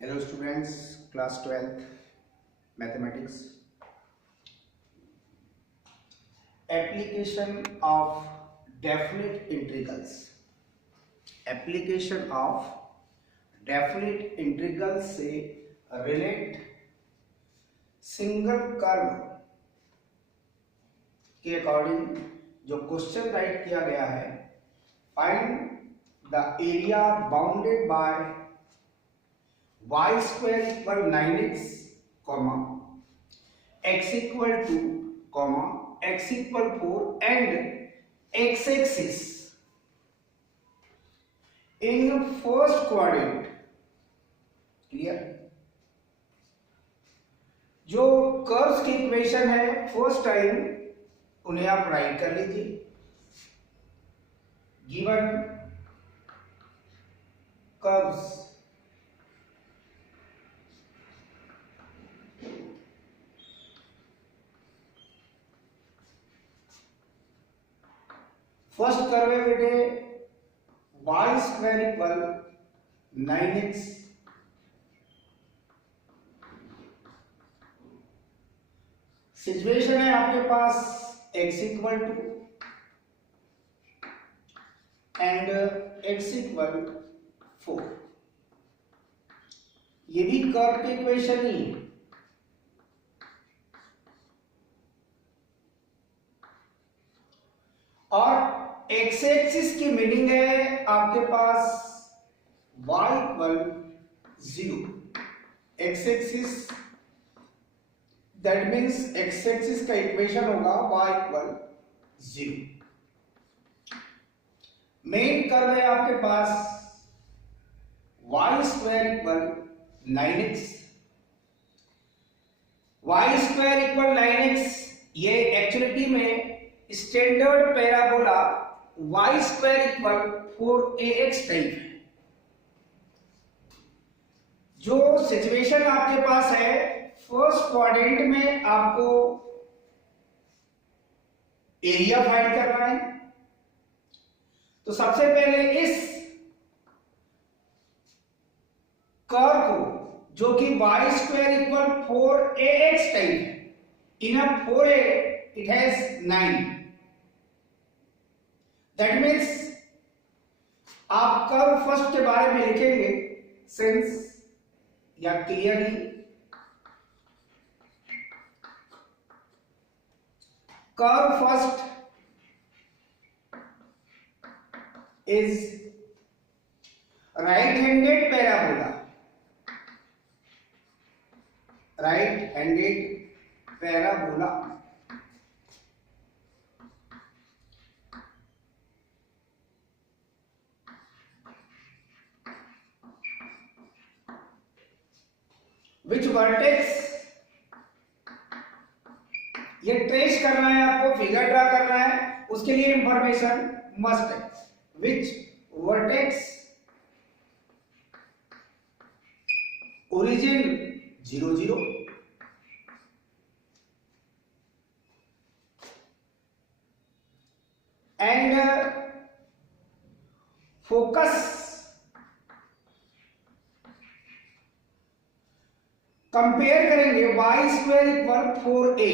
Hello students, class 12th mathematics. Application of definite integrals. Application of definite integrals से relate single curve के according जो question right किया गया है, find the area bounded by y square equal 9x, x equal 2, x equal 4 and x axis in first quadrant. Clear? जो curves की equation है first time उन्हें आप राइट कर लीजिए. गिवन कर्व्स फर्स्ट कर्व है बेटे y square equal 9x, situation है आपके पास x equal 2 and x equal 4. ये भी कर्व की इक्वेशन ही है. और एक्स एक्सिस की मीनिंग है आपके पास y equal 0. X axis that means x axis का इक्वेशन होगा y इक्वल 0. मेन कर्व है आपके पास y square equal 9x. y square equal 9x ये एक्चुअलिटी में standard parabola y square equal 4ax type है. जो सिचुएशन आपके पास है फर्स्ट क्वाड्रेंट में आपको एरिया फाइंड करना है. तो सबसे पहले इस कर्व को जो कि y square equal 4ax type है, इन 4a it has 9. That means आप कर्व फर्स्ट के बारे में लिखेंगे सिंस या clearly. Curve first is right handed parabola. Right handed parabola which vertex, ये ट्रेस करना है आपको, फिगर ड्रा करना है, उसके लिए इंफॉर्मेशन मस्ट है. Which vertex origin 0 0 and focus compare करेंगे y स्क्वायर इक्वल 4a.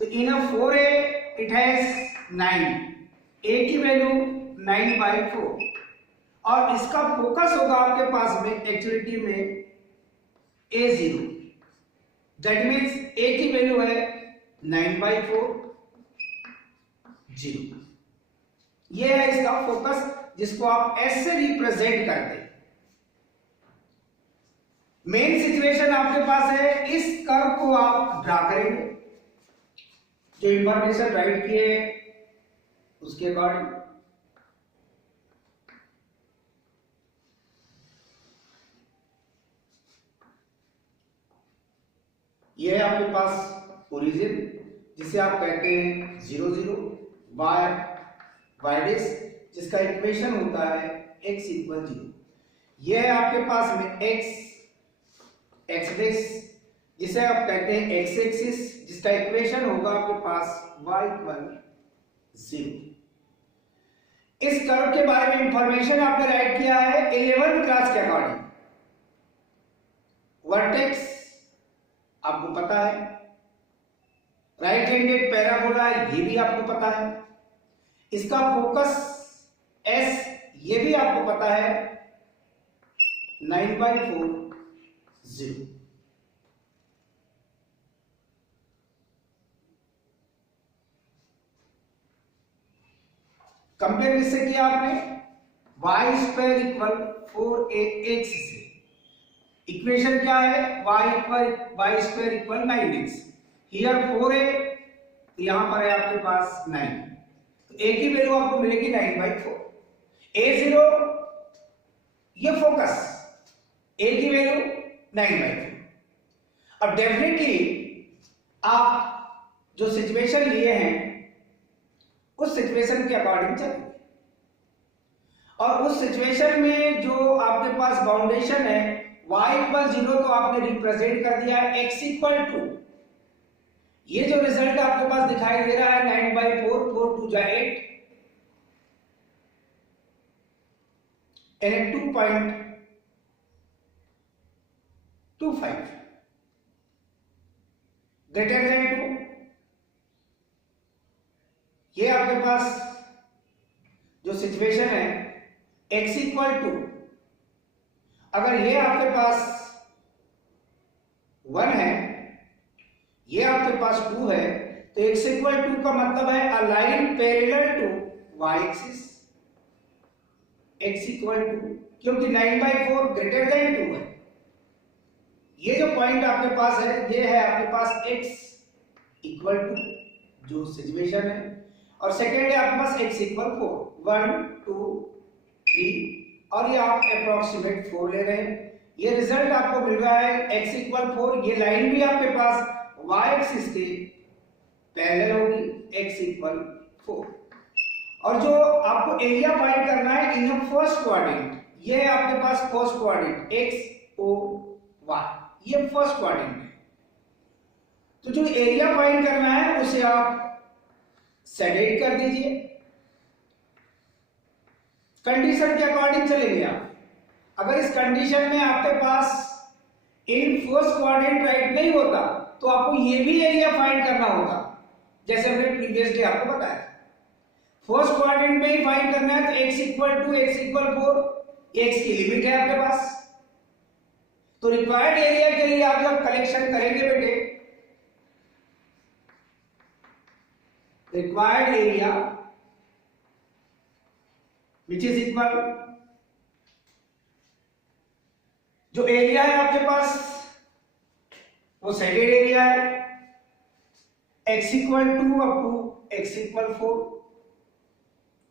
तो इन 4a इट हैज 9, a की वैल्यू 9/4 और इसका फोकस होगा आपके पास में एक्चुअलिटी में a0. दैट मीन्स a की वैल्यू है 9/4 0. ये है इसका फोकस जिसको आप s से रिप्रेजेंट करते हैं. मेन सिचुएशन आपके पास है, इस कर्व को आप ड्रा करेंगे जो इंफॉर्मेशन राइट किए उसके अकॉर्डिंग. यह है आपके पास ओरिजिन जिसे आप कहते हैं 0 0, y डैश जिसका इक्वेशन होता है x इक्वल 0. यह है आपके पास में x डैश जिसे आप कहते हैं x एक्सिस जिसका इक्वेशन होगा आपके पास y इक्वल 0. इस कर्व के बारे में इंफॉर्मेशन आपने राइट किया है 11th क्लास के अकॉर्डिंग. वर्टेक्स आपको पता है, राइट हैंडेड पैराबोला ये भी आपको पता है, इसका फोकस एस ये भी आपको पता है, 9/4 0। कंपेयर किससे किया आपने? y² इक्वल 4ax से। इक्वेशन क्या है? y² equal 9x। Here 4a, तो यहां पर है आपके पास 9, तो a की वैल्यू आपको मिलेगी 9/4। a0 ये फोकस, a की वैल्यू 9/4। अब डेफिनेटली आप जो सिचुएशन लिए हैं उस सिचुएशन के अकॉर्डिंग चलेंगे, और उस सिचुएशन में जो आपके पास बाउंडेशन है y = 0 तो आपने रिप्रेजेंट कर दिया है, x = ये जो रिजल्ट आपके पास दिखाई दे रहा है 9/4, 4 2 जा 8 and 2.25 greater than 2। ये आपके पास जो सिचुएशन है x = अगर ये आपके पास 1 है, ये आपके पास 2 है, तो x = 2 का मतलब है align parallel to y axis. x = क्योंकि 9/4 ग्रेटर देन 2 है, ये जो पॉइंट आपके पास है ये है आपके पास x = जो सिचुएशन है, और सेकेंड है आपके पास x = 4, 1 2 3, और ये आप अप्रोक्सीमेट 4 ले रहे हैं। ये रिजल्ट आपको मिल रहा है x = 4। ये लाइन भी आपके पास y एक्सिस के पैरेलल होगी, x = 4। और जो आपको एरिया फाइंड करना है इन फर्स्ट क्वाड्रेंट, ये है आपके पास first quadrant x o y, ये फर्स्ट क्वाड्रेंट है। तो जो एरिया फाइंड करना है उसे आप सेलेक्ट कर दीजिए, कंडीशन के अकॉर्डिंग चलेंगे आप। अगर इस कंडीशन में आपके पास इन फर्स्ट क्वाड्रेंट राइट नहीं होता तो आपको ये भी एरिया फाइंड करना होता, जैसे हमने प्रीवियसली आपको बताया। फर्स्ट क्वाड्रेंट में ही फाइंड करना है तो x = 4, x की लिमिट है आपके पास, तो रिक्वायर्ड एरिया के लिए आप जब कलेक्शन करेंगे बेटे, required area which is equal, जो एरिया है आपके पास वो शेडेड एरिया है, x = 2 up to x = 4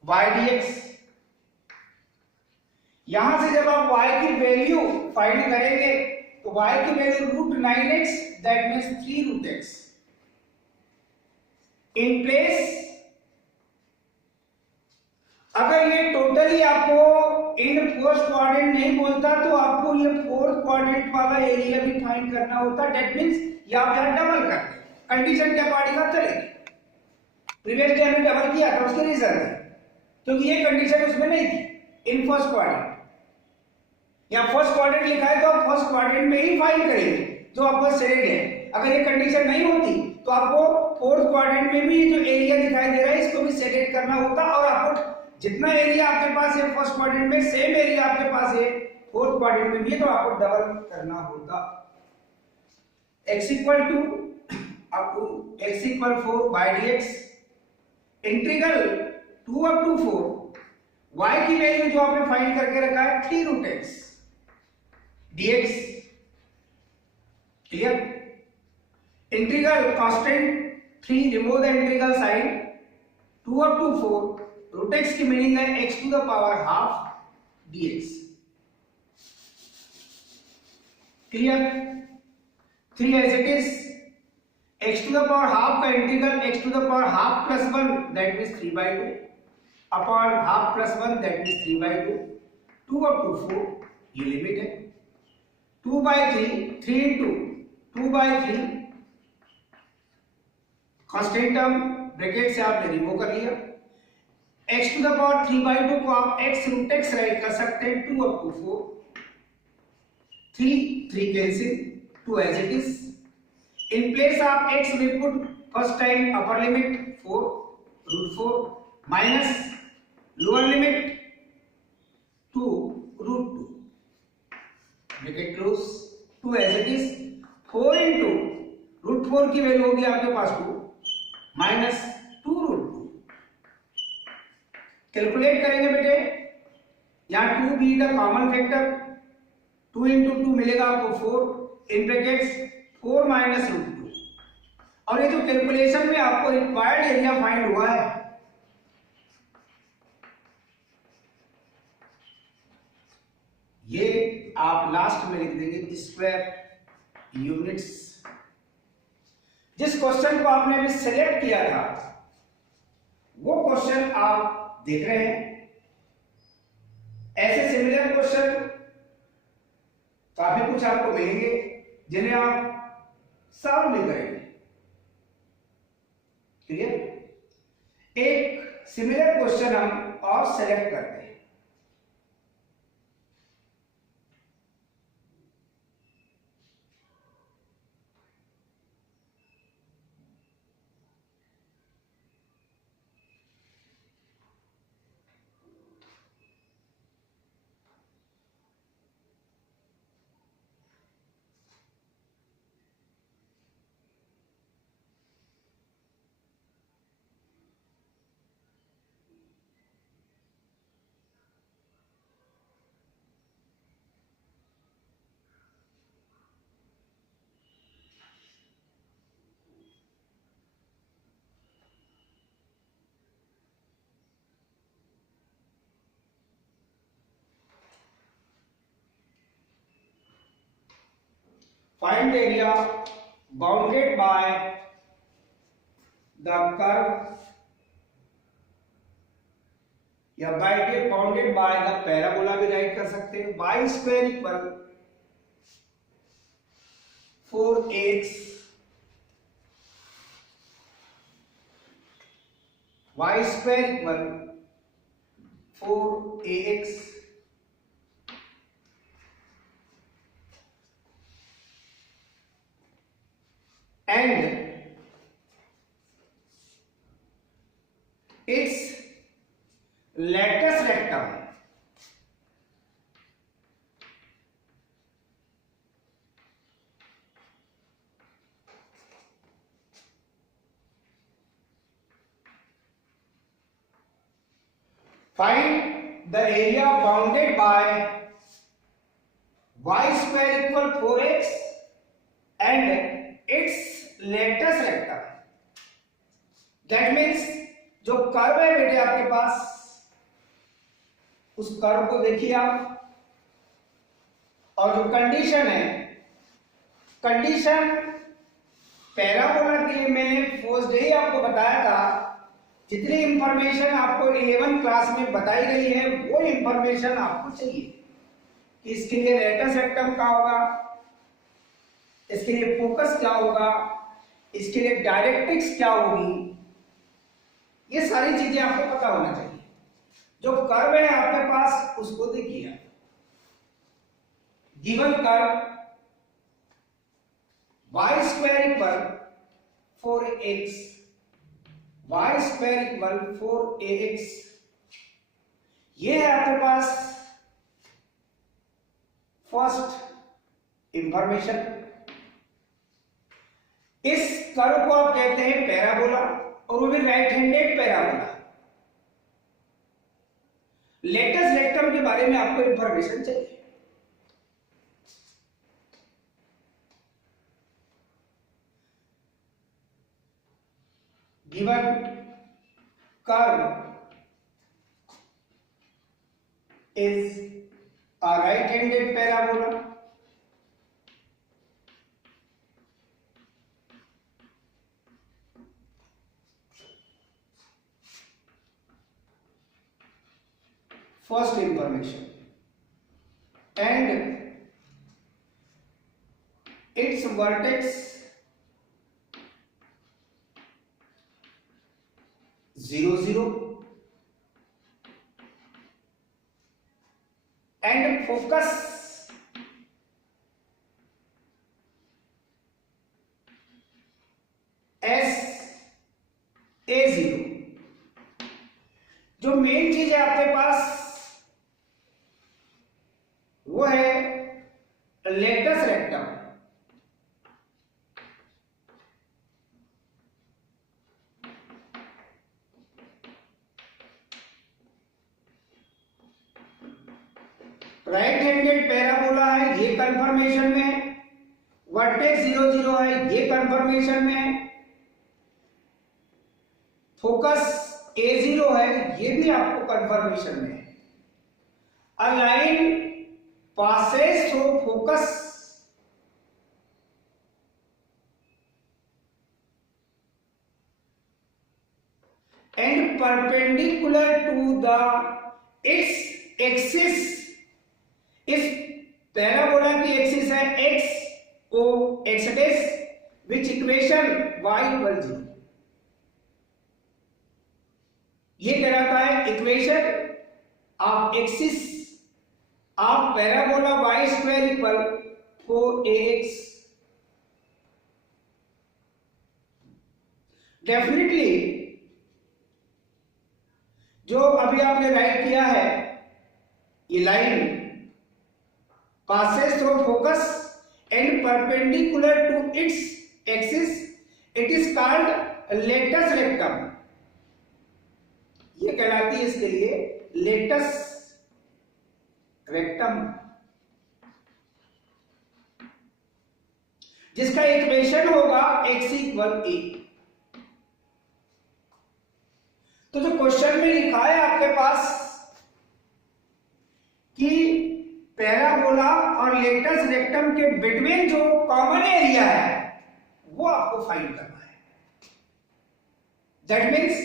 y dx। यहां से जब आप y की वैल्यू फाइंड करेंगे तो y की value √9x, that means 3√x। In place अगर ये टोटली आपको इन फर्स्ट क्वाड्रेंट नहीं बोलता तो आपको ये फोर्थ क्वाड्रेंट वाला एरिया भी फाइंड करना होता, दैट मींस ये आप यहां डबल करते, कंडीशन के अकॉर्डिंग आप चलेंगे। प्रीवियस डे हमने डबल किया था, उसके रीजन है क्योंकि ये कंडीशन उसमें नहीं थी इन फर्स्ट क्वाड्रेंट। या फर्स्ट क्वाड्रेंट लिखा है तो आप फर्स्ट क्वाड्रेंट में ही फाइंड करेंगे जो आपका शेडेड है। अगर ये कंडीशन नहीं होती तो आपको फोर्थ क्वाड्रेंट में भी जो एरिया दिखाई दे रहा है इसको भी शेडेड करना होता, और आपको जितना एरिया आपके पास है फर्स्ट क्वाड्रेंट में सेम एरिया आपके पास है फोर्थ क्वाड्रेंट में भी, तो आपको डबल करना होता। x = up to x = 4 y dx, integral 2 up to 4, y की वैल्यू जो आपने फाइंड करके रखा है 3√x dx, clear. Integral constant 3, remove the integral sign, 2 up to 4, √x की मीनिंग है x⁻½ dx, clear. 3 as it is, x⁻½ का integral x⁻½ + 1 that means 3/2 upon ½ + 1 that means 3/2, 2 up to 4 ये limit है, 2/3, 3 into 2/3 constant term bracket से आपने remove कर लिया। x⁻³ को आप x √x राइट कर सकते हैं, 2 up to 4 3 cancel, 2 as it is. In place of x we put first time upper limit 4 root 4 minus lower limit 2 root 2. Bracket close, 2 as it is. 4 into root 4 की value होगी आपके पास 2 minus 2 root 2. Calculate करेंगे बेटे, यहाँ 2 be the common factor, 2 into 2 मिलेगा आपको 4 in brackets 4 minus root 2. और ये जो कैलकुलेशन में आपको रिक्वायर्ड एरिया फाइंड हुआ है, ये आप लास्ट में लिख देंगे स्क्वायर यूनिट्स. जिस क्वेश्चन को आपने अभी सेलेक्ट किया था वो क्वेश्चन आप देख रहे हैं. ऐसे सिमिलर क्वेश्चन काफी कुछ आपको मिलेंगे जिन्हें आप सॉल्व भी करेंगे. क्लियर? एक सिमिलर क्वेश्चन हम और सेलेक्ट करते हैं. Find the area bounded by the curve या बाउंडेड बाय द पैराबोला भी राइट कर सकते हैं. y square equal 4ax, y square equal 4ax and its latus rectum find the area bounded by y square equal 4x and its latus rectum. That means जो curve है बेटे आपके पास, उस curve को देखिए आप, और जो कंडीशन है, कंडीशन पैराबोला के लिए मैंने फर्स्ट डे ही आपको बताया था. जितनी इंफॉर्मेशन आपको 11 क्लास में बताई गई है वो इंफॉर्मेशन आपको चाहिए. इसके लिए लेटस रेक्टम क्या होगा, इसके लिए फोकस क्या होगा, इसके लिए डायरेक्ट्रिक्स क्या होगी, ये सारी चीजें आपको पता होना चाहिए. जो कर्व है आपके पास उसको देखिए. Given curve y square equal 4x, y square equal 4ax, ये है आपके पास फर्स्ट इंफॉर्मेशन. इस कर्व को आप कहते हैं पैराबोला, और वो भी right handed parabola. Latus rectum के बारे में आपको इंफॉर्मेशन चाहिए. Given curve is a right handed parabola. First information, and its vertex 0 0 and focus A0। जो मेन चीज है आपके पास वो है latus rectum. Right handed parabola है, ये कंफर्मेशन में है। वर्टेक्स 0 0 है, ये कंफर्मेशन में है। फोकस A0 है, ये भी आपको कंफर्मेशन में है। A line passes through focus and perpendicular to the its axis। इस पैराबोला की एक्सिस है x o x dash which equation y equal 0। ये कहलाता है equation of axis of parabola y square equal 4ax। Definitely जो अभी आपने right किया है, ये line passes through focus and perpendicular to its axis, it is called latus rectum। ये कहलाती है इसके लिए लेटस रेक्टम, जिसका इक्वेशन होगा x इक्वल a। तो जो क्वेश्चन में लिखा है आपके पास कि पैराबोला और लेटस रेक्टम के बिटवीन जो कॉमन एरिया है वो आपको फाइंड करना है। दैट मीन्स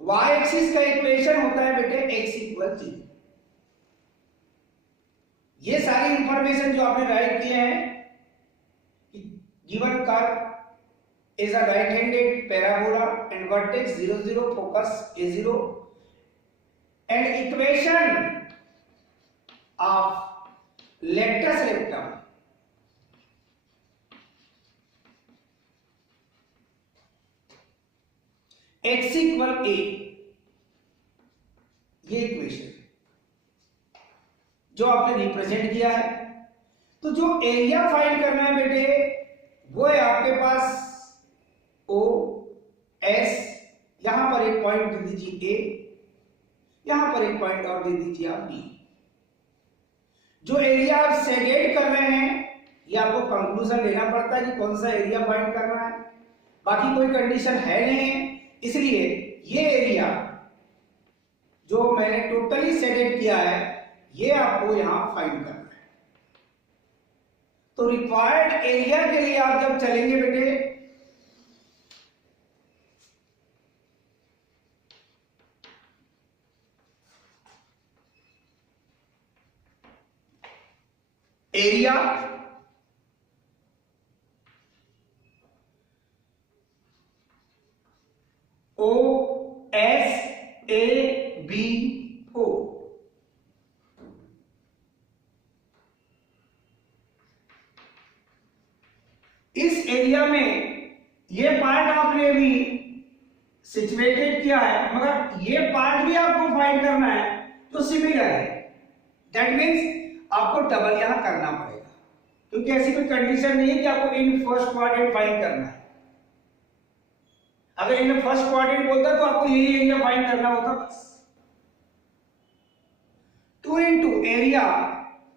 y एक्सिस का इक्वेशन होता है बेटे x इक्वल 0। ये सारी इंफॉर्मेशन जो आपने राइट किए हैं, given curve is a right handed parabola and vertex 0 0, focus A0 and equation of latus rectum x equal a, ये इक्वेशन जो आपने रिप्रेजेंट किया है। तो जो एरिया फाइंड करना है बेटे वो है आपके पास O S, यहां पर एक पॉइंट दे दीजिए A, यहां पर एक पॉइंट और दे दीजिए आप B। जो एरिया आप सेग्रेगेट कर रहे हैं ये आपको कंक्लूजन लेना पड़ता है कि कौन सा एरिया फाइंड करना है, बाकी कोई कंडीशन है नहीं है। इसलिए ये एरिया जो मैंने टोटली सेग्रेगेट किया है ये आपको यहां फाइंड करना है। तो रिक्वायर्ड एरिया के लिए आप जब चलेंगे बेटे area O S A B O, इस एरिया में ये पार्ट आपने भी सिचुएटेड किया है, मगर ये पार्ट भी आपको फाइंड करना है तो सिमिलर है। दैट मीन्स आपको डबल यहां करना पड़ेगा, क्योंकि ऐसी कोई कंडीशन नहीं है कि आपको इन फर्स्ट क्वाड्रेंट फाइंड करना है। अगर इन फर्स्ट क्वाड्रेंट बोलता तो आपको यही एरिया फाइंड करना होता बस। 2 into area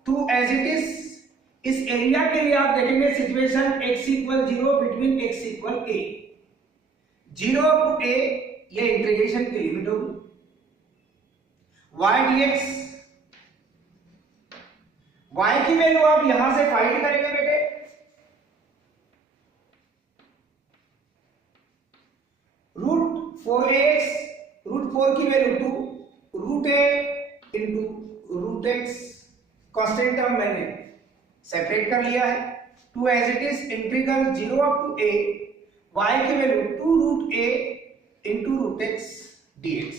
2 as it is. इस एरिया के लिए आप देखेंगे situation x equal 0 between x equal a, 0 to a ये इंटीग्रेशन की लिमिट होगी। y dx, y की वैल्यू आप यहां से फाइंड करेंगे बेटे। √4ax, √4 की value 2, √a into √x, constant term मैंने सेपरेट कर लिया है। 2 as it is, integral 0 up to a, y की value 2√a into √x dx।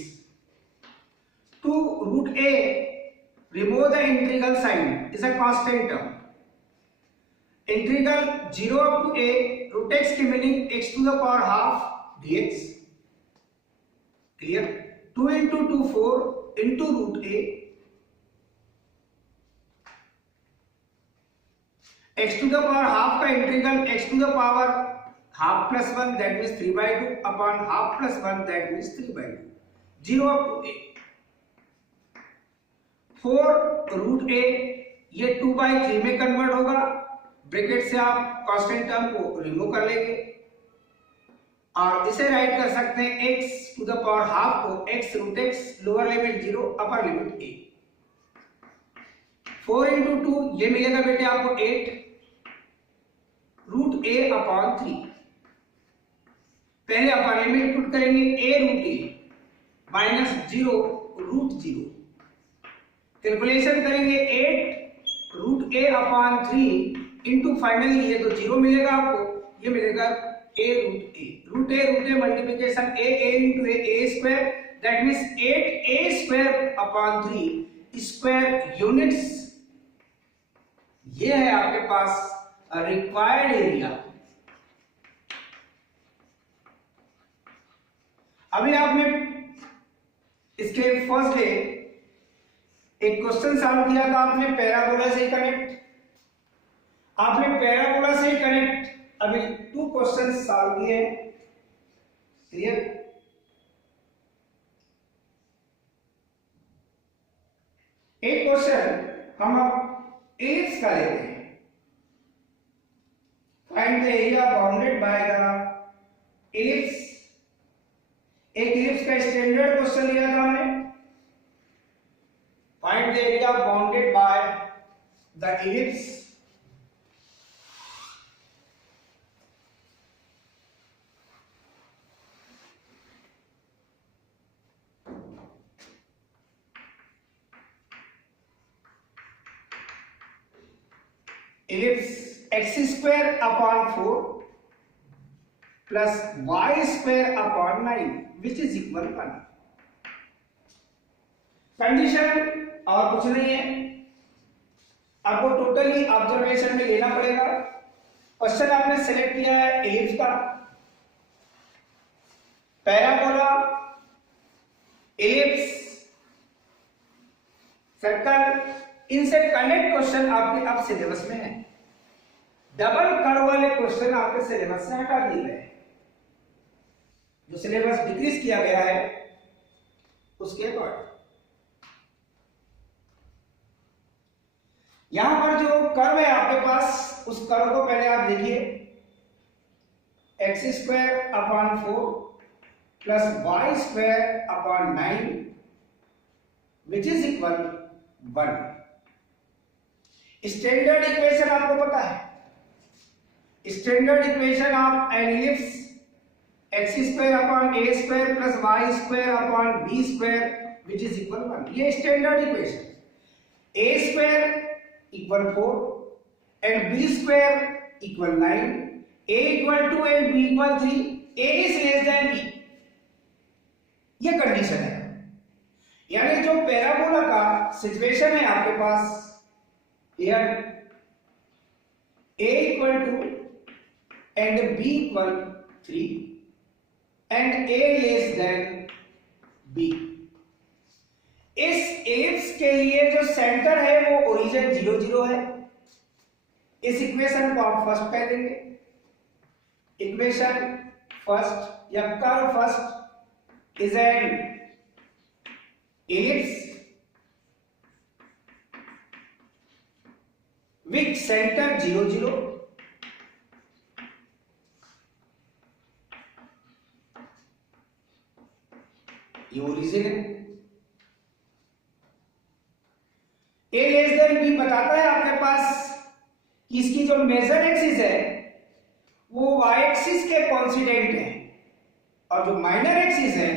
2√a, remove the integral sign, is a constant term। इंटीग्रल 0 up to a, √x की meaning x to the power half dx। Clear? 2 into 2 4 into root a, x to the power half का integral x to the power half plus 1 that means 3/2 upon half plus 1 that means 3/2, 0 up to a, 4 root a ये 2/3 में convert होगा, bracket से आप constant term को remove कर लेंगे और इसे राइट कर सकते हैं x to the power half को x root x lower limit 0 upper limit a, 4 into 2 ये मिलेगा बेटे आपको 8 रूट a अपॉन 3, पहले अपर लिमिट पुट करेंगे a root a minus 0 root 0, calculation करेंगे 8 root a upon 3 into finally ये तो 0 मिलेगा आपको, ये मिलेगा a root a multiplication a into a square that means 8a square upon 3 square units, ये है आपके पास रिक्वायर्ड एरिया। अभी आपने इसके फर्स्ट डे एक क्वेश्चन सॉल्व किया था आपने पैराबोला से कनेक्ट, अभी 2 क्वेश्चन सॉल्व किए हैं, क्लियर? एक क्वेश्चन हम अब एलिप्स का लेते हैं, find the area bounded by the ellipse. एक एलिप्स का स्टैंडर्ड क्वेश्चन लिया था हमने, find the area bounded by the ellipse. ellipse x square upon 4 plus y square upon 9 which is equal 1। Condition और कुछ नहीं है, आपको टोटली ऑब्जर्वेशन में लेना पड़ेगा। क्वेश्चन आपने सेलेक्ट किया है एलिप्स का, पैराबोला, एलिप्स, सर्कल, इनसे कनेक्ट क्वेश्चन आपके अब सिलेबस में है। डबल कर्व वाले क्वेश्चन आपके सिलेबस से हटा दिए गए, जो सिलेबस डिक्रीज किया गया है उसके बाद यहां पर जो कर्व है आपके पास, उस कर्व को पहले आप देखिए, x square upon 4 plus y square upon 9 which is equal 1। Standard equation आपको पता है, standard equation of an ellipse x square upon a square plus y square upon b square which is equal 1, ये standard equation. a square equal 4 and b square equal 9, a equal 2 and b equal 3, a is less than b, ये condition है। यानी जो parabola का situation है आपके पास, here a equal to and b equal 3 and a less than b, इस ellipse के लिए जो सेंटर है वो ओरिजिन 0 0 है। इस इक्वेशन को आप फर्स्ट कह देंगे, इक्वेशन फर्स्ट या curve first is an ellipse with centre 0 0 ये ओरिजिन है। ए लेस देन बी बताता है आपके पास कि इसकी जो मेजर एक्सिस है वो वाई एक्सिस के कॉन्सिडेंट है और जो माइनर एक्सिस है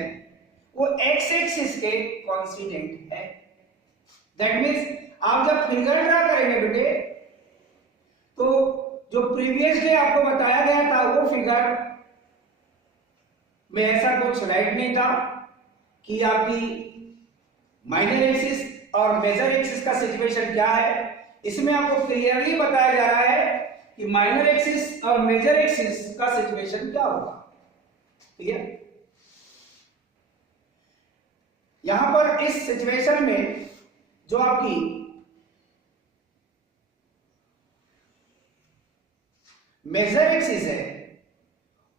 वो एक्स एक्सिस के कॉन्सिडेंट है। दैट मीन्स आप जब फिगर ड्रा करेंगे बेटे, तो जो प्रीवियस डे आपको बताया गया था वो फिगर में ऐसा कुछ राइट नहीं था कि आपकी माइनर एक्सिस और मेजर एक्सिस का सिचुएशन क्या है। इसमें आपको क्लियरली बताया जा रहा है कि माइनर एक्सिस और मेजर एक्सिस का सिचुएशन क्या होगा। ठीक है, यहां पर इस सिचुएशन में जो आपकी मेजर एक्सिस है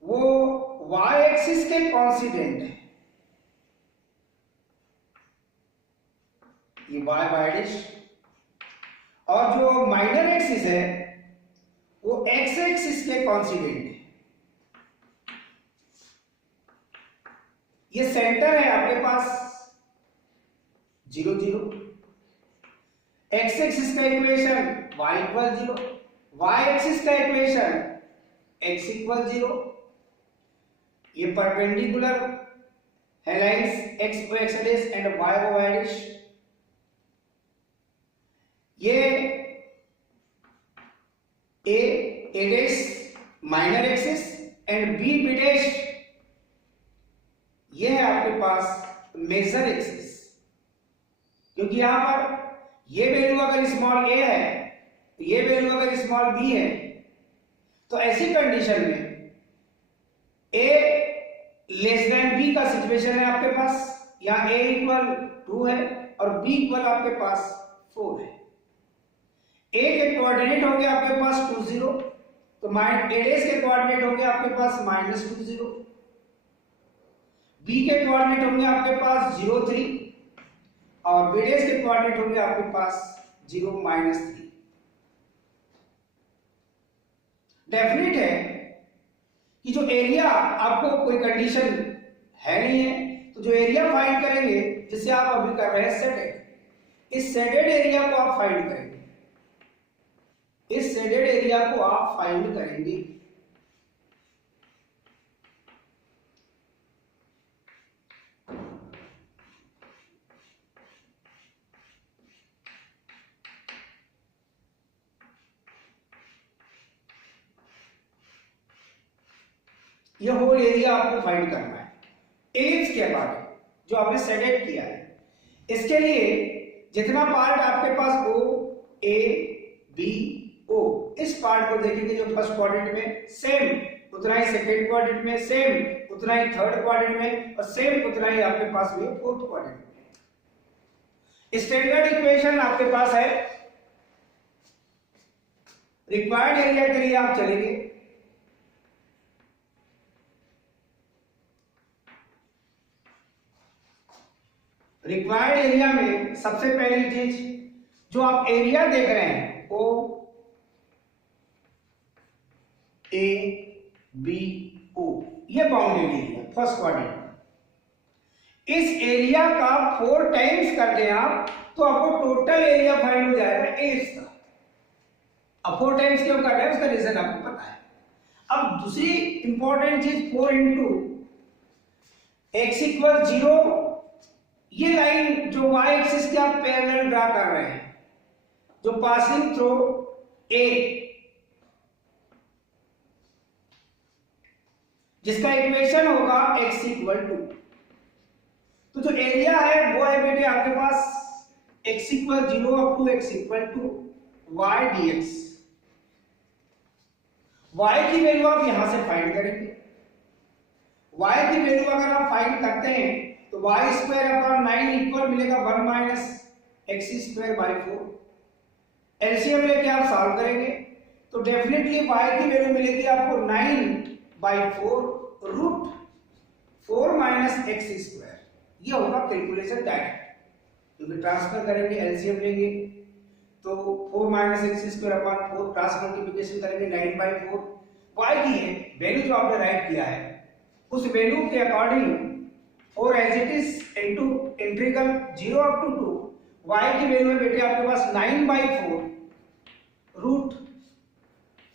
वो y एक्सिस के कॉन्सिडेंट है, ये y डिश, और जो माइनर एक्सिस है वो x एक्सिस के कॉन्सिडेंट है। ये सेंटर है आपके पास 0 0, x एक्सिस का equation y equal 0, y axis का इक्वेशन x इक्वल 0, ये परपेंडिकुलर है लाइंस x को x डैश एंड y को y डैश, ये a dash minor axis and b dash, ये है आपके पास मेजर एक्सिस। क्योंकि यहां पर ये वैल्यू अगर स्मॉल a है, ये वैल्यू अगर स्मॉल b है, तो ऐसी कंडीशन में a लेस देन b का सिचुएशन है आपके पास, यहां a इक्वल 2 है और b इक्वल आपके पास 4 है। a के कोऑर्डिनेट होंगे आपके पास 2 0, तो a डैश के कोऑर्डिनेट होंगे आपके पास -2 0, b के कोऑर्डिनेट होंगे आपके पास 0 3 और b डैश के कोऑर्डिनेट होंगे आपके पास 0 -3। डेफिनेट है कि जो एरिया, आपको कोई कंडीशन है नहीं है, तो जो एरिया फाइंड करेंगे जिसे आप अभी कर रहे हैं शेडेड, इस शेडेड एरिया को आप फाइंड करेंगे, इस शेडेड एरिया को आप फाइंड करेंगे। यह होल एरिया आपको फाइंड करना है एलिप्स के अकॉर्डिंग जो आपने शेडेड किया है। इसके लिए जितना पार्ट आपके पास O A B O, इस पार्ट को देखेंगे जो फर्स्ट क्वाड्रेंट में, सेम उतना ही सेकंड क्वाड्रेंट में, सेम उतना ही थर्ड क्वाड्रेंट में और सेम उतना ही आपके पास भी फोर्थ क्वाड्रेंट में। स्टैंडर्ड इक्वेशन आपके पास है, रिक्वायर्ड एरिया के लिए आप चलेंगे, रिक्वायर्ड एरिया में सबसे पहली चीज जो आप एरिया देख रहे हैं O A B O, ये बाउंडेड एरिया फर्स्ट क्वाड्रेंट। इस एरिया का 4 टाइम्स कर दें आप तो आपको टोटल एरिया फाइंड हो जाएगा एलिप्स का। अब 4 टाइम्स क्यों कर रहे हैं उसका रीजन आपको पता है। अब दूसरी इंपॉर्टेंट चीज 4 इंटू x इक्वल 0, ये लाइन जो y एक्सिस के आप पैरेलल ड्रा कर रहे हैं, जो पासिंग थ्रू a, जिसका इक्वेशन होगा x इक्वल 2, तो जो एरिया है वो है बेटे आपके पास x equal 0 up to x equal to y dx। y की वैल्यू आप यहां से फाइंड करेंगे, y की वैल्यू अगर आप फाइंड करते हैं तो y स्क्वायर अपॉन 9 इक्वल मिलेगा 1 minus x square by 4। LCM लेके आप सॉल्व करेंगे तो डेफिनेटली y की वैल्यू मिलेगी आपको 9/4 रूट 4 माइनस x स्क्वायर। ये होगा कैलकुलेशन डायरेक्ट, क्योंकि ट्रांसफर करेंगे एलसीएम लेंगे तो 4 minus x square upon 4 cross multiplication करेंगे 9/4। y की है वैल्यू जो आपने राइट किया है उस वैल्यू के अकॉर्डिंग और as it is into integral 0 up to 2, y की वैल्यू है बेटे आपके पास 9/4 root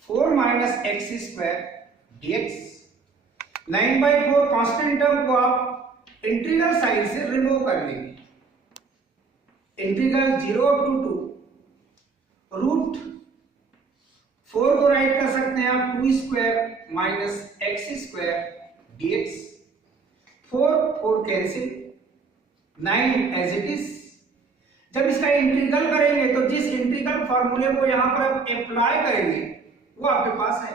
4 minus x square dx। 9/4 constant term को आप इंटीग्रल साइन से रिमूव कर लेंगे, इंटीग्रल 0 अप टू 2 रूट 4 को राइट कर सकते हैं आप 2 square minus x square dx। 4 cancel, 9 as it is. जब इसका इंटीग्रल करेंगे तो जिस इंटीग्रल फॉर्मूले को यहां पर आप अप्लाई करेंगे वो आपके पास है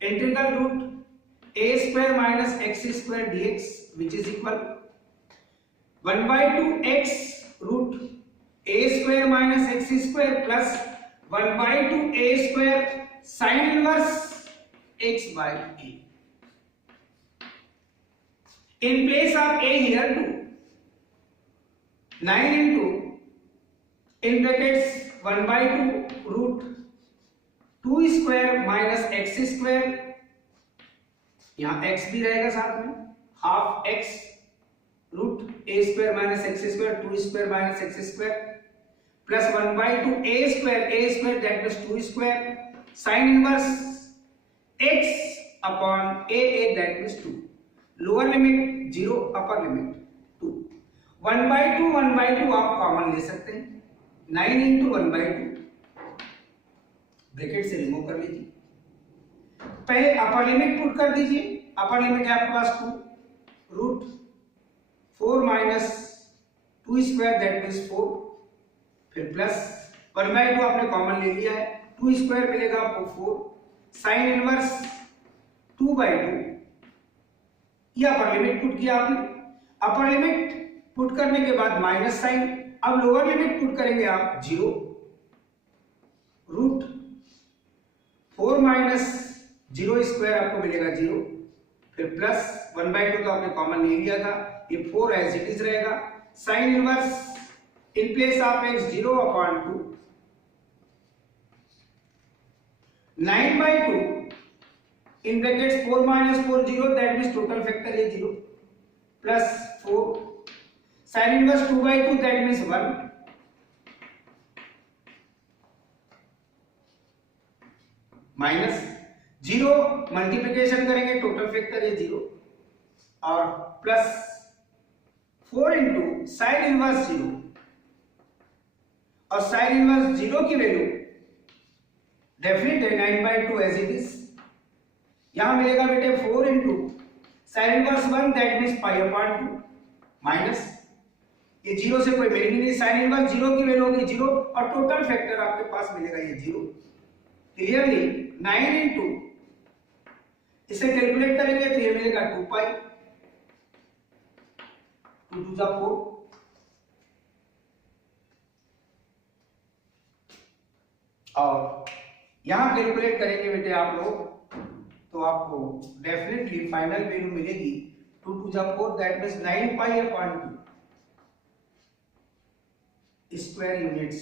integral root a square minus x square dx which is equal 1/2 x root a square minus x square plus 1/2 a square sine inverse x by a. In place of a here 2, 9 into in brackets 1/2 root 2 square minus x square, यहाँ x भी रहेगा साथ में, half x root a square minus x square 2 square minus x square plus 1/2 a square that means 2 square sine inverse x upon a that means 2, lower limit 0 upper limit 2, 1/2 आप common ले सकते हैं, 9 into 1/2 bracket से remove कर लीजिए, पहले upper limit put कर दीजिए, अपर लिमिट है आपके पास 2 root 4 minus 2 square that means 4, फिर प्लस 1/2 आपने कॉमन ले लिया है, 2 स्क्वायर मिलेगा आपको 4 साइन इनवर्स 2/2, ये अपर लिमिट पुट किया आपने, अपर लिमिट पुट करने के बाद माइनस साइन, अब लोअर लिमिट पुट करेंगे आप 0 रूट 4 माइनस 0 स्क्वायर आपको मिलेगा 0, फिर प्लस 1/2 तो आपने कॉमन ले लिया था, ये 4 एज इट इज रहेगा, sine inverse in place of x 0/2, 9/2 in brackets 4 minus 4 0 that means total factor is 0 plus 4 sin inverse 2/2 that means 1 minus 0 multiplication करेंगे टोटल फैक्टर है 0 और प्लस 4 इंटू साइन इनवर्स 0 और sine inverse 0 की value definite है 9/2 as it is, यहां मिलेगा बेटे 4 into sine inverse 1 that means π/2 minus ये 0 से कोई मिलेगी नहीं, साइन इनवर्स 0 की वैल्यू होगी 0 और टोटल फैक्टर आपके पास मिलेगा ये 0, क्लियरली 9 इंटू इसे कैलकुलेट करेंगे तो ये मिलेगा 2π, 2 2 जा 4 और यहां कैलकुलेट करेंगे बेटे आप लोग तो आपको डेफिनेटली फाइनल वैल्यू मिलेगी 2 2 जा 4 that means 9π/2 square units.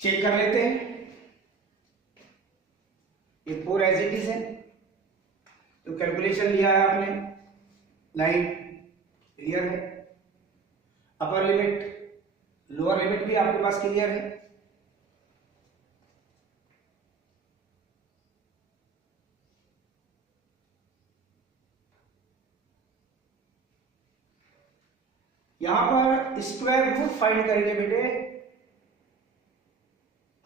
Check कर लेते हैं, ये 4 एज इट इज है तो कैलकुलेशन लिया है आपने, लाइन क्लियर है, अपर लिमिट लोअर लिमिट भी आपके पास क्लियर है, यहां पर स्क्वायर रूट फाइंड करेंगे बेटे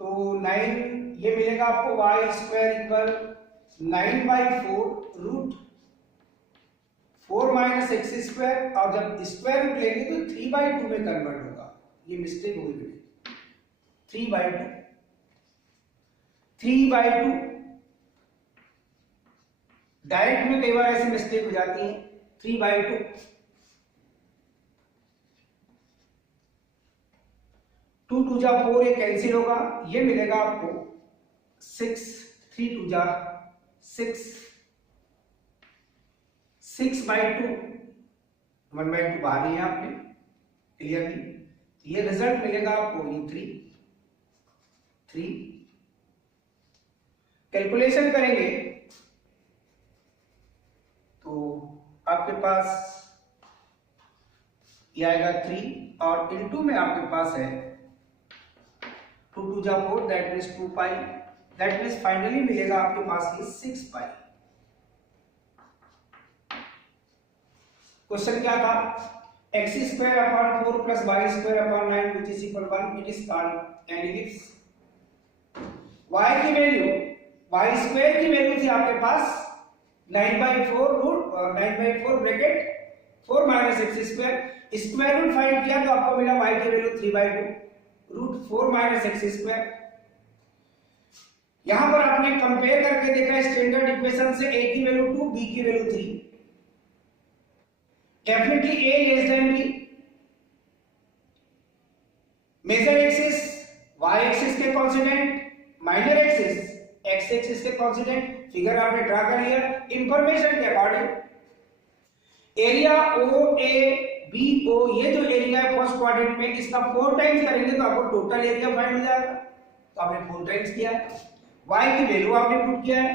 तो 9 ये मिलेगा आपको y square equal 9/4 root 4 minus x square और जब स्क्वायर रूट लेंगे तो 3/2 में कन्वर्ट होगा, ये मिस्टेक होगी बेटे 3/2 डायरेक्ट में कई बार ऐसी मिस्टेक हो जाती है 3/2 2 2 जा 4 ये कैंसिल होगा, ये मिलेगा आपको 6 3 2 जा 6 6/2 1/2 बाहर लिया आपने क्लियरली, ये रिजल्ट मिलेगा आपको ये 3 कैलकुलेशन करेंगे तो आपके पास ये आएगा 3 और इनटू में आपके पास है 2 2 जा 4 that means 2π, that means finally मिलेगा आपके पास ये 6π। क्वेश्चन क्या था, x square upon 4 plus y square upon 9 which is equal 1, it is called an ellipse. y की वैल्यू y स्क्वायर की वैल्यू थी आपके पास 9/4 root 9/4 bracket 4 minus x square. Square root find किया तो आपको मिला y की value 3/2 root 4 minus x square. यहां पर आपने कंपेयर करके देखा स्टैंडर्ड इक्वेशन से a की वैल्यू 2 b की value 3, definitely a less than b। Major axis y axis के constant, minor axis x axis के कांस्टेंट, फिगर आपने ड्रा कर लिया इंफॉर्मेशन के अकॉर्डिंग। एरिया OABO ये जो एरिया है फर्स्ट क्वाड्रेंट में, इसका 4 टाइम्स करेंगे तो आपको टोटल एरिया फाइंड हो जाएगा। तो आपने 4 टाइम्स किया है, y की वैल्यू आपने पुट किया है,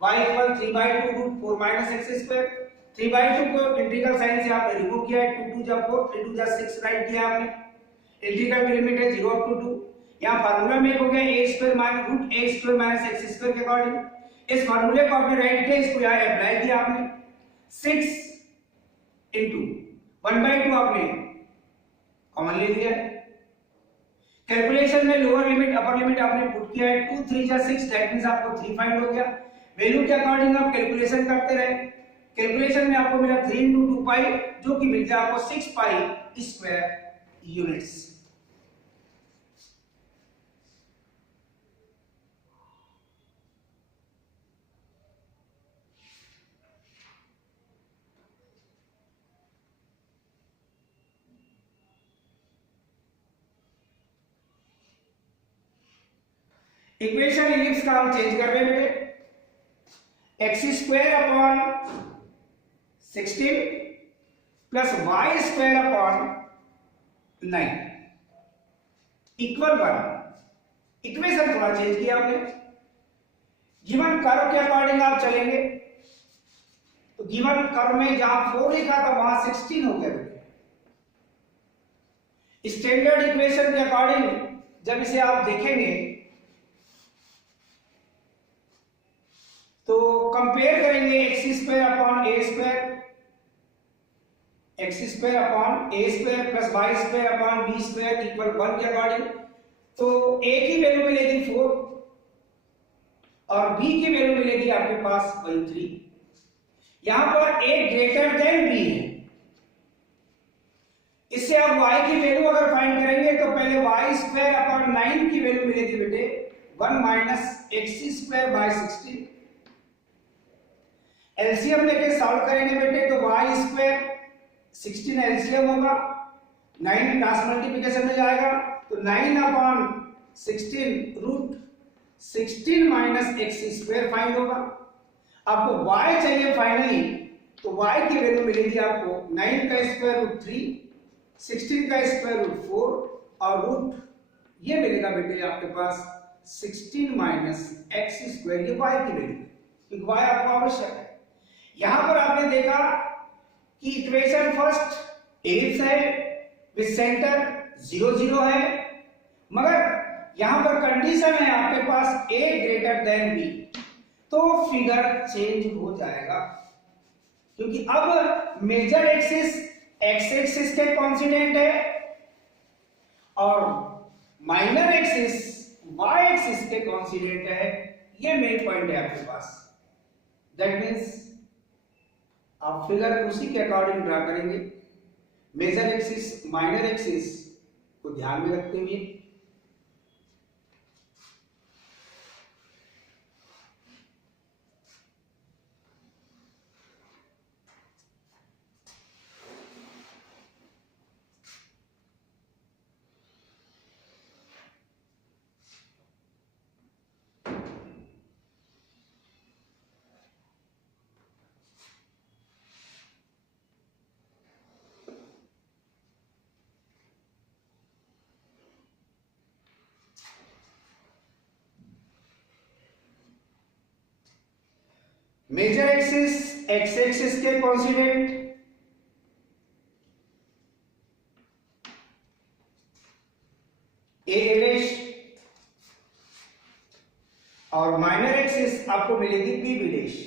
y equal 3/2 root 4 minus x square. 3/2 को इंटीग्रल साइन से आपने रिमूव किया है, 2 2 जा 4 3 2 जा 6 राइट किया आपने। इंटीग्रल की लिमिट है 0 अप टू 2। यहां फार्मूला में हो गया a square minus root a square minus x square के अकॉर्डिंग। इस फार्मूले को आपने राइट किया, इसको यहां अप्लाई किया आपने। 6 इनटू 1/2 आपने कॉमन ले लिया है। कैलकुलेशन में लोअर लिमिट अपर लिमिट आपने पुट किया है, 2 3 जा 6 दैट मींस आपको 3 फाइंड हो गया। वैल्यू के अकॉर्डिंग आप कैलकुलेशन करते रहे। कैलकुलेशन में आपको मिला 3 into 2 पाई जो कि मिल जाए आपको 6 pi square units. Equation ellipse का हम चेंज कर रहे हैं बेटे। X square upon 16 plus y square upon 9 equal 1। Equation थोड़ा चेंज किया आपने। गिवन कर्व के अकॉर्डिंग आप चलेंगे तो गिवन कर्व में जहां 4 लिखा था वहां 16 हो गया बेटे। स्टैंडर्ड इक्वेशन के अकॉर्डिंग जब इसे आप देखेंगे तो कंपेयर करेंगे x square upon a square, x square upon a square plus y square upon b square equal 1 के अकॉर्डिंग। तो ए की वैल्यू मिलेगी 4 और बी की वैल्यू मिलेगी आपके पास वही 3। यहां पर ए ग्रेटर देन बी है, इससे आप y की वैल्यू अगर फाइंड करेंगे तो पहले y स्क्वायर अपॉन 9 की वैल्यू मिलेगी बेटे 1 minus x square by 16। LCM लेके सॉल्व करेंगे बेटे तो y स्क्वायर 16 एलसीएम होगा, 9 क्रॉस मल्टीप्लिकेशन में जाएगा तो 9 upon 16 root 16 minus x square find होगा। आपको y चाहिए फाइनली तो y की वैल्यू मिलेगी आपको 9 का स्क्वायर रूट 3, 16 का स्क्वायर रूट 4 और रूट ये मिलेगा बेटे आपके पास 16 माइनस एक्स स्क्वायर, ये y की वैल्यू क्योंकि y आपको आवश्यक है। यहां पर आपने देखा कि इक्वेशन फर्स्ट एलिप्स है विद सेंटर 0 0 है, मगर यहां पर कंडीशन है आपके पास a ग्रेटर देन b, तो फिगर चेंज हो जाएगा क्योंकि अब मेजर एक्सिस एक्स एक्सिस के कांस्टेंट है और माइनर एक्सिस वाई एक्सिस के कांस्टेंट है। ये मेन पॉइंट है आपके पास। दैट मींस आप फिगर उसी के अकॉर्डिंग ड्रा करेंगे, मेजर एक्सिस माइनर एक्सिस को ध्यान में रखते हुए। मेजर एक्सिस एक्स एक्सिस के कांस्टेंट ए डैश और माइनर एक्सिस आपको मिलेगी b b dash.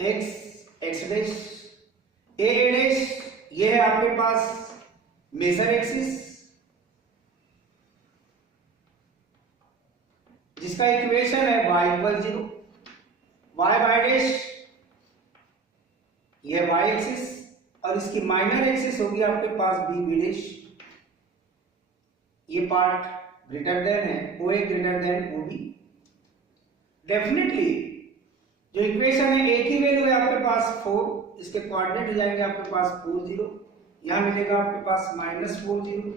X x dash a dash ये है आपके पास मेजर एक्सिस, जिसका इक्वेशन है y इक्वल 0, y डैश ये y एक्सिस, और इसकी माइनर एक्सिस होगी आपके पास बी डैश। ये पार्ट ग्रेटर देन है O A greater than O B. Definitely जो इक्वेशन है ए की वैल्यू है आपके पास 4, इसके कोऑर्डिनेट हो जाएंगे आपके पास 4 0, यहां मिलेगा आपके पास -4 0,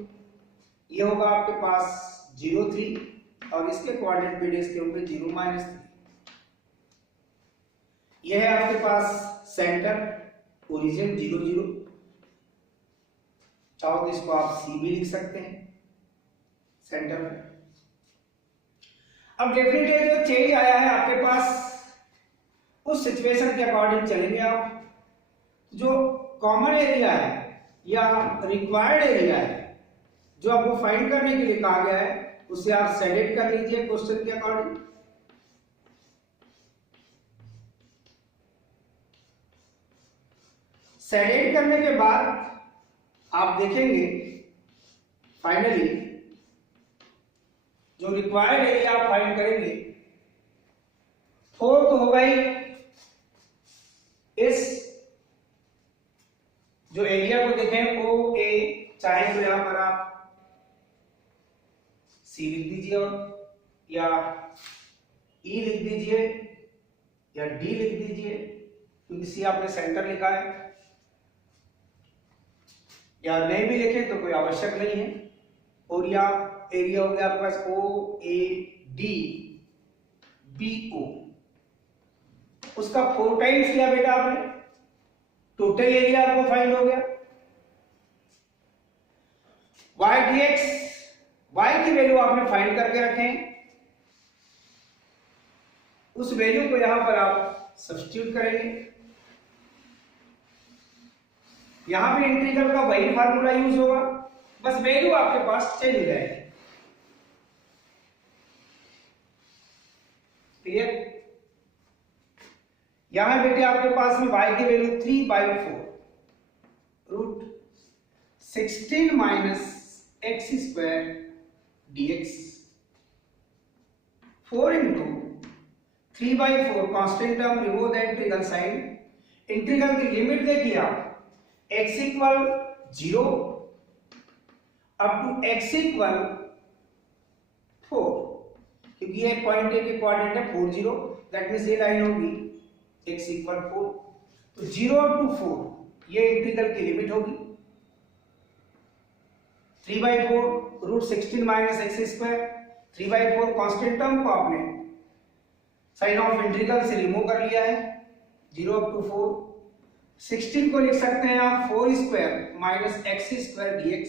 ये होगा आपके पास 0 3, और इसके कोऑर्डिनेट बी डैश के होंगे 0 -3। यह है आपके पास सेंटर ओरिजिन 0 0, चाहो तो इसको आप सी भी लिख सकते हैं सेंटर में। अब डेफिनेटली जो चेंज आया है आपके पास उस सिचुएशन के अकॉर्डिंग चलेंगे आप। जो कॉमन एरिया है या रिक्वायर्ड एरिया है जो आपको फाइंड करने के लिए कहा गया है, उसे आप सेलेक्ट कर लीजिए क्वेश्चन के अकॉर्डिंग। सेलेक्ट करने के बाद आप देखेंगे फाइनली जो रिक्वायर्ड एरिया आप फाइंड करेंगे 4 तो होगा ही। इस जो एरिया को देखें ओ ए, चाहे तो यहां पर आप सी लिख दीजिए और या ई लिख दीजिए या डी लिख दीजिए, क्योंकि सी आपने सेंटर लिखा है, या नहीं भी लिखे तो कोई आवश्यक नहीं है। और या एरिया हो गया आपके पास ओ ए डी बी ओ, उसका 4 टाइम्स लिया बेटा आपने, टोटल एरिया आपको फाइंड हो गया। y dx, y की वैल्यू आपने फाइंड करके रखें, उस वैल्यू को यहां पर आप सब्स्टिट्यूट करेंगे। यहां भी इंटीग्रल का वही फार्मूला यूज होगा, बस वैल्यू आपके पास चेंज हो जाएगी। क्लियर? यहां बेटे आपके पास में y की value 3/4 root 16 minus x square dx, 4 into 3/4 constant term, remove the integral sign. Integral की लिमिट देखिए आप x equal 0 up to x equal 4, क्योंकि ये पॉइंट ए के कोऑर्डिनेट है 4 0, दैट मींस ये लाइन होगी x इक्वल 4, तो 0 अप टू 4 ये इंटीग्रल की लिमिट होगी। 3/4 root 16 minus x square, 3/4 constant term को आपने साइन ऑफ इंटीग्रल से रिमूव कर लिया है, 0 अप टू 4। 16 को लिख सकते हैं आप 4 square minus x square dx,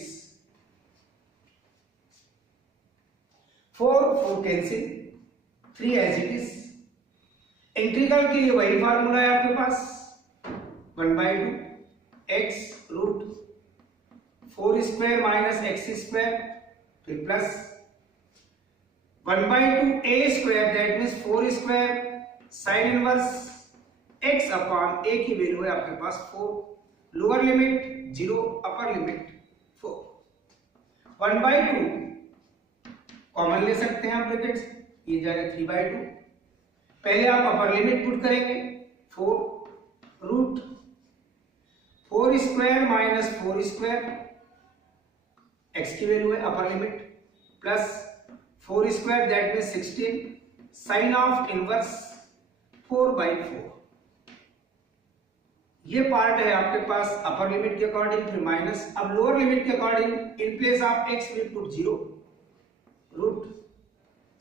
4 cancel, 3 as it is. Integral के लिए वही फार्मूला है आपके पास 1/2 x root 4 square minus x square, फिर plus 1/2 a square, that means 4 square sine inverse x upon a की वैल्यू है आपके पास 4, lower limit 0, upper limit 4। 1/2 common ले सकते हैं आप ब्रैकेट्स, ये जाएगा 3/2। पहले आप अपर लिमिट पुट करेंगे 4 root 4 square minus 4 square, x की वैल्यू है upper limit, plus 4 square that means 16 sine of inverse 4/4। ये पार्ट है आपके पास अपर लिमिट के अकॉर्डिंग, फिर माइनस। अब लोअर लिमिट के according in place of x will put 0 root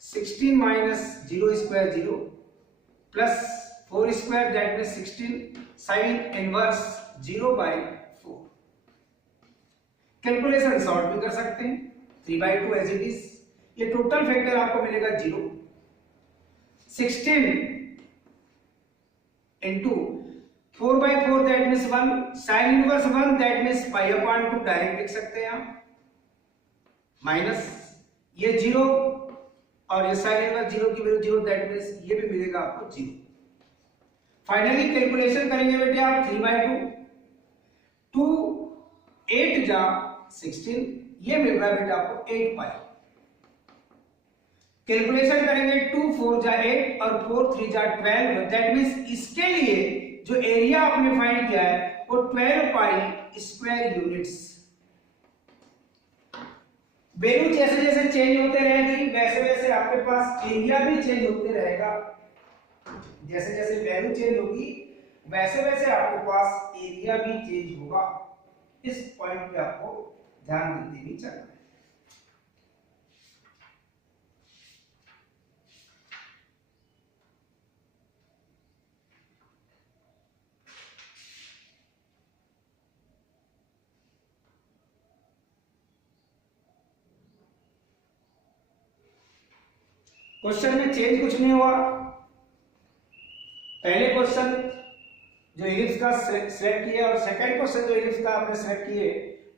16 minus 0 square 0 plus 4 square that means 16 sine inverse 0/4। Calculation solve भी कर सकते हैं, 3/2 एज इट इज। ये टोटल फैक्टर आपको मिलेगा 0, 16 into 4/4 that means 1, sine inverse 1 that means π/2 direct लिख सकते हैं आप, माइनस ये 0 और ये साइन इनवर्स 0 की वैल्यू 0 दैट मींस ये भी मिलेगा आपको 0। फाइनली कैलकुलेशन करेंगे बेटे आप 3/2, 2 8 जा 16, ये मिल रहा है बेटा आपको 8 पाई। कैलकुलेशन करेंगे 2 4 जा 8 और 4 3 जा 12, दैट मींस इसके लिए जो एरिया आपने फाइंड किया है वो 12 पाई स्क्वायर यूनिट्स। वैल्यू जैसे जैसे चेंज होते रहेगी वैसे वैसे आपके पास एरिया भी चेंज होते रहेगा। जैसे जैसे वैल्यू चेंज होगी वैसे वैसे आपके पास एरिया भी चेंज होगा। इस पॉइंट पे आपको ध्यान देते भी चलना है। क्वेश्चन में चेंज कुछ नहीं हुआ। पहले क्वेश्चन जो इलिप्स का सिलेक्ट किया और सेकंड क्वेश्चन जो इलिप्स का आपने सिलेक्ट किए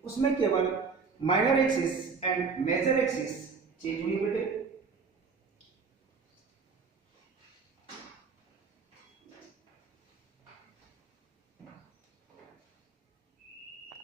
उसमें केवल minor axis and major axis change हुई बेटे।